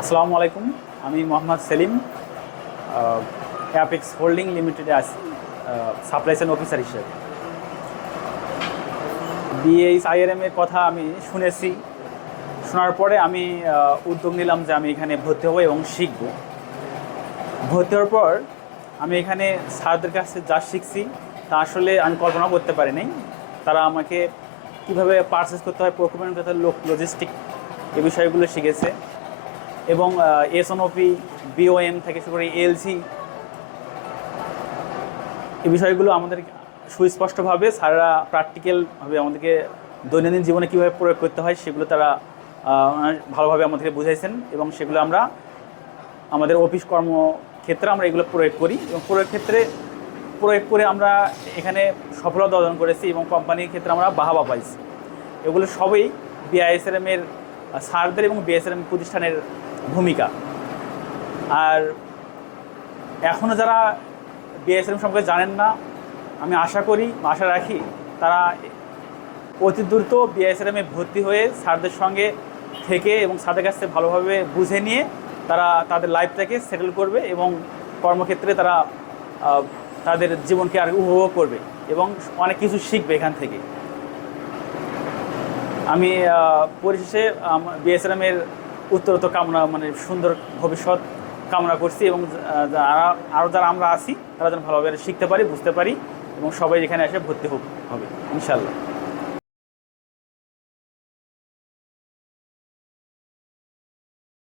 আসসালামু আলাইকুম। আমি মোহাম্মদ সেলিম, অ্যাপেক্স হোল্ডিং লিমিটেডে আছি সাপ্লাই চেইন অফিসার হিসেবে। বিএইচআইআরএম এর কথা আমি শুনেছি। শোনার পরে আমি উদ্যোগ নিলাম যে আমি এখানে ভর্তি হব এবং শিখব। ভর্তি হওয়ার পর আমি এখানে স্যারদের কাছে যা শিখছি তা আসলে আমি কল্পনা করতে পারিনি। তারা আমাকে কীভাবে পারচেস করতে হয়, প্রকুরমেন্ট করতে হয়, লজিস্টিক এই বিষয়গুলো শিখেছে এবং এসএনওপি, বিওএম থেকে শুরু করে এলসি এই বিষয়গুলো আমাদের সুস্পষ্টভাবে স্যাররা প্র্যাকটিক্যালভাবে আমাদেরকে দৈনন্দিন জীবনে কীভাবে প্রয়োগ করতে হয় সেগুলো তারা ভালোভাবে আমাদেরকে বুঝাইছেন এবং সেগুলো আমরা আমাদের অফিস কর্মক্ষেত্রে আমরা এগুলো প্রয়োগ করি এবং প্রয়োগ করে আমরা এখানে সফলতা অর্জন করেছি এবং কোম্পানির ক্ষেত্রে আমরা বাহবা পাইছি। এগুলো সবই বিআইএসআরএমের স্যারদের এবং বিআইএসআরএম প্রতিষ্ঠানের ভূমিকা। আর এখনও যারা বিআইএসআরএম সম্পর্কে জানেন না, আমি আশা রাখি তারা অতি দ্রুত বিআইএসআরএমে ভর্তি হয়ে স্যারদের সঙ্গে থেকে এবং স্যারদের কাছ থেকে ভালোভাবে বুঝে নিয়ে তারা তাদের লাইফটাকে সেটেল করবে এবং কর্মক্ষেত্রে তারা তাদের জীবনকে আর উপভোগ করবে এবং অনেক কিছু শিখবে এখান থেকে। আমি পরিশেষে বিএসআরএমের উত্তরোত্তর কামনা সুন্দর ভবিষ্যৎ কামনা করছি এবং যারা আমরা আছি তারা যেন ভালোভাবে শিখতে পারি, বুঝতে পারি এবং সবাই এখানে এসে ভর্তি হবে ইনশাআল্লাহ।